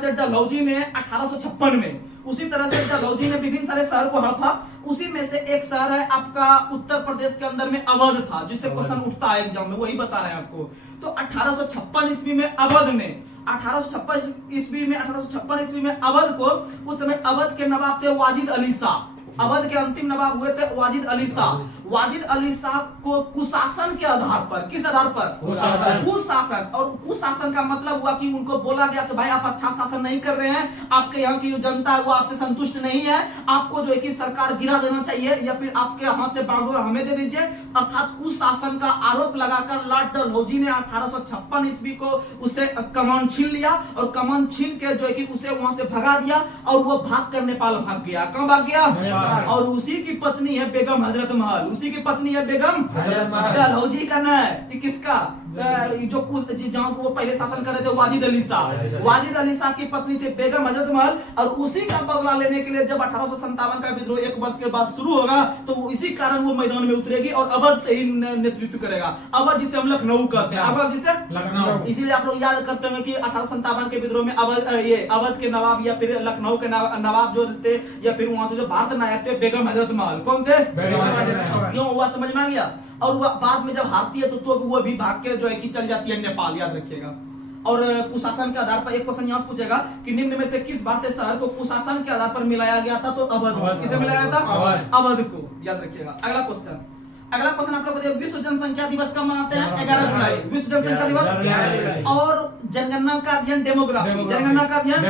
से डलहौजी ने 1856 में, उसी तरह से डलहौजी ने विभिन्न सारे शहर को हड़पा। उसी में से एक शहर है आपका उत्तर प्रदेश के अंदर में अवध था, जिससे क्वेश्चन उठता है एग्जाम में, वही बता रहे हैं आपको। तो 1856 ईस्वी में अवध में 1856 ईस्वी में अवध को, उस समय अवध के नवाब थे वाजिद अली शाह, अवध के अंतिम नवाब हुए थे वाजिद अली शाह। वाजिद अली शाह को कुशासन के आधार पर, किस आधार पर? कुशासन। और कुशासन का मतलब हुआ कि उनको बोला गया कि भाई आप अच्छा शासन नहीं कर रहे हैं, आपके यहाँ की जो जनता है वो आपसे संतुष्ट नहीं है, आपको जो है कि सरकार गिरा देना चाहिए या फिर आपके हाथ से बागडोर हमें दे दीजिए। अर्थात कुशासन का आरोप लगाकर लॉर्ड डलहौजी ने 1856 ईस्वी को उसे कमान छीन लिया और कमान छीन के जो है कि उसे वहां से भगा दिया और वो भाग कर नेपाल भाग गया। कहाँ भाग गया? और उसी की पत्नी है बेगम हजरत महल, उसी की पत्नी है बेगम डलहौजी का ना है, किसका? जो जहाँ वो पहले शासन कर रहे थे वाजिद अली शाह, वाजिद अली शाह की पत्नी थी बेगम हजरत महल। और उसी का बदला लेने के लिए जब 1857 का विद्रोह 1 वर्ष के बाद शुरू होगा तो इसी कारण वो मैदान में उतरेगी और अवध से ही नेतृत्व करेगा। अवध जिसे हम लखनऊ कहते हैं, अवध जिसे लखनऊ, इसीलिए आप लोग याद करते हैं कि 1857 के विद्रोह में अवध के नवाब या फिर लखनऊ के नवाब जो थे या फिर वहां से जो भारत नायक थे बेगम हजरत महल। कौन थे? क्यों हुआ समझ में आ गया? और वह बाद में जब हारती है तो वो भी भाग के जो है कि चल जाती है नेपाल, याद रखिएगा। और कुशासन के आधार पर एक क्वेश्चन यहाँ पूछेगा कि निम्न में से किस भारतीय शहर को कुशासन के आधार पर मिलाया गया था? तो अवध। किसे मिलाया गया था? अवध को, याद रखिएगा। अगला क्वेश्चन आप लोग बताइए, विश्व जनसंख्या दिवस कब मनाते हैं? 11 जुलाई, विश्व जनसंख्या दिवस। और जनगणना का अध्ययन डेमोग्राफी, जनगणना का अध्ययन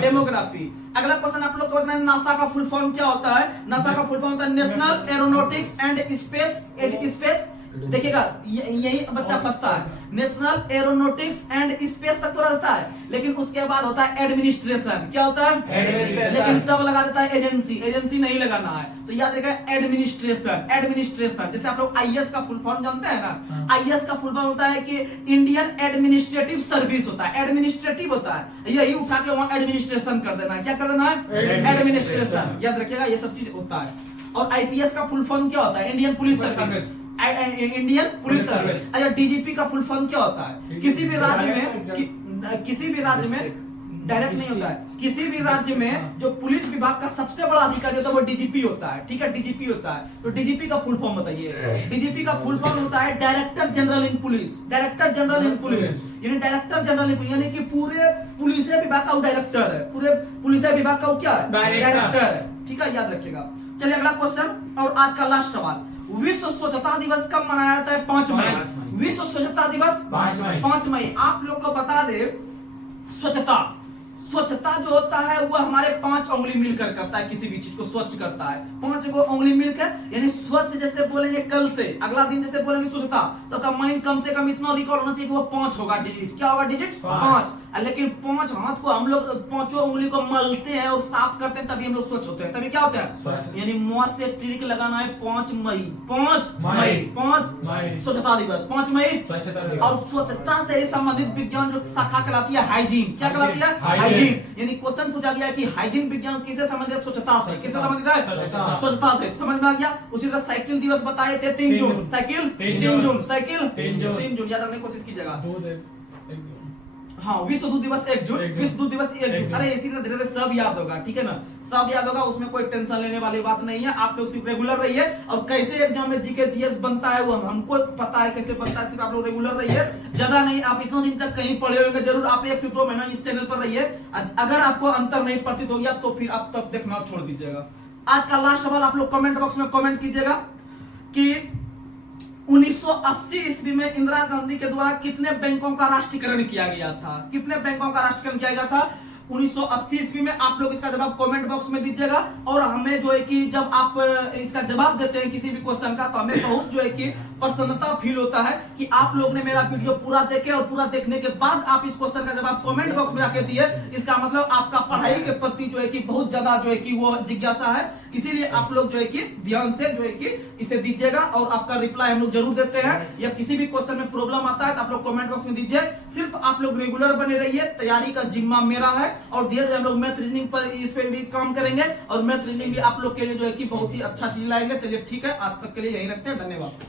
डेमोग्राफी। अगला क्वेश्चन आप लोग को बताना है नासा का फुल फॉर्म क्या होता है? नासा का फुल फॉर्म होता है नेशनल एरोनॉटिक्स एंड स्पेस देखिएगा यही बच्चा फंसता है। नेशनल एरोनॉटिक्स एंड स्पेस तक थोड़ा रहता है, लेकिन उसके बाद होता है एडमिनिस्ट्रेशन। क्या होता है? एडमिनिस्ट्रेशन। लेकिन सब लगा देता है एजेंसी, एजेंसी नहीं लगाना है। तो याद रखिएगा एडमिनिस्ट्रेशन, एडमिनिस्ट्रेशन। जैसे आप लोग आईएएस का फुल फॉर्म जानते हैं ना, आईएएस का फुल फॉर्म होता है कि इंडियन एडमिनिस्ट्रेटिव सर्विस होता है, एडमिनिस्ट्रेटिव होता है। यही उठा के वहां एडमिनिस्ट्रेशन कर देना है। क्या कर देना है? एडमिनिस्ट्रेशन। याद रखिएगा ये सब चीज होता है। और आईपीएस का फुल फॉर्म क्या होता है? Indian police service, Indian police service. अच्छा, डीजीपी का फुल फॉर्म क्या होता है? किसी भी राज्य में डायरेक्ट नहीं होता है, किसी भी राज्य में जो पुलिस विभाग का सबसे बड़ा अधिकारी होता है वो डीजीपी होता है। ठीक है, डीजीपी होता है। तो डीजीपी का फुल फॉर्म बताइए। डीजीपी का फुल फॉर्म होता है director general in police, director general in police. यानी डायरेक्टर जनरल इन पुलिस यानी कि पूरे पुलिस विभाग का वो डायरेक्टर है, पूरे पुलिस विभाग का वो क्या है? डायरेक्टर है। ठीक है, याद रखिएगा। चलिए अगला क्वेश्चन और आज का लास्ट सवाल। विश्व स्वच्छता दिवस कब मनाया जाता है? 5 मई। विश्व स्वच्छता दिवस 5 मई। आप लोग को बता दे, स्वच्छता जो होता है वो हमारे 5 उंगली मिलकर करता है, किसी भी चीज को स्वच्छ करता है। 5 को उंगली मिलकर, यानी स्वच्छ जैसे बोलेंगे कल से अगला दिन जैसे बोलेंगे स्वच्छता, तो का माइंड कम से कम इतना रिकॉल होना चाहिए कि वो 5 होगा डिजिट। क्या होगा डिजिट? 5। लेकिन 5 हाथ को हम लोग 5 उंगली को मलते हैं और साफ करते हैं, तभी हम लोग स्वच्छ होते हैं। तभी क्या होता है? यानी मुंह से ट्रिक लगाना है 5 मई। 5 मई स्वच्छता दिवस, 5 मई। और स्वच्छता से संबंधित विज्ञान जो शाखा कहलाती है हाइजीन। क्या कहलाती है? हाइजीन। यानी क्वेश्चन पूछा गया कि हाइजीन विज्ञान किससे संबंधित है? स्वच्छता से। किससे संबंधित है? स्वच्छता से। समझ में आ गया? उसी तरह साइकिल दिवस बताए थे 3 जून। साइकिल 3 जून, साइकिल 3 जून याद रखने की कोशिश कीजिएगा। हाँ, विश्व दूध दिवस 1 जून, विश्व दूध दिवस 1 जून। अरे इसी तरह धीरे सब याद होगा। ठीक है ना, सब याद होगा, उसमें कोई टेंशन लेने वाली बात नहीं है। आप लोग सिर्फ रेगुलर रहिए। और कैसे एग्जाम में जीके जीएस बनता है वो हमको पता है कैसे बनता है, सिर्फ आप लोग रेगुलर रहिए। ज्यादा नहीं, आप इतना दिन तक कहीं पढ़े होंगे जरूर, आप 1 से 2 महीना इस चैनल पर रहिए। अगर आपको अंतर नहीं प्रतीत हो गया तो फिर आप तब देखना छोड़ दीजिएगा। आज का लास्ट सवाल आप लोग कमेंट बॉक्स में कमेंट कीजिएगा कि 1980 ईस्वी में इंदिरा गांधी के द्वारा कितने बैंकों का राष्ट्रीयकरण किया गया था? कितने बैंकों का राष्ट्रीयकरण किया गया था 1980 ईस्वी में? आप लोग इसका जवाब कमेंट बॉक्स में दीजिएगा। और हमें जो है कि जब आप इसका जवाब देते हैं किसी भी क्वेश्चन का, तो हमें बहुत जो है कि प्रसन्नता फील होता है कि आप लोग ने मेरा वीडियो पूरा देखे और पूरा देखने के बाद आप इस क्वेश्चन का जवाब कमेंट बॉक्स में आके दिए। इसका मतलब आपका पढ़ाई के प्रति जो है कि बहुत ज्यादा जो है कि वो जिज्ञासा है। इसीलिए आप लोग जो है कि ध्यान से जो है कि इसे दीजिएगा और आपका रिप्लाई हम लोग जरूर देते हैं। या किसी भी क्वेश्चन में प्रॉब्लम आता है तो आप लोग कमेंट बॉक्स में दीजिए। सिर्फ आप लोग रेगुलर बने रहिए, तैयारी का जिम्मा मेरा है। और धीरे धीरे हम लोग मैथ रीजनिंग पर इस पे भी काम करेंगे और मैथ रीजनिंग भी आप लोग के लिए जो है कि बहुत ही अच्छा चीज लाएंगे। चलिए ठीक है, आज तक के लिए यही रखते हैं। धन्यवाद।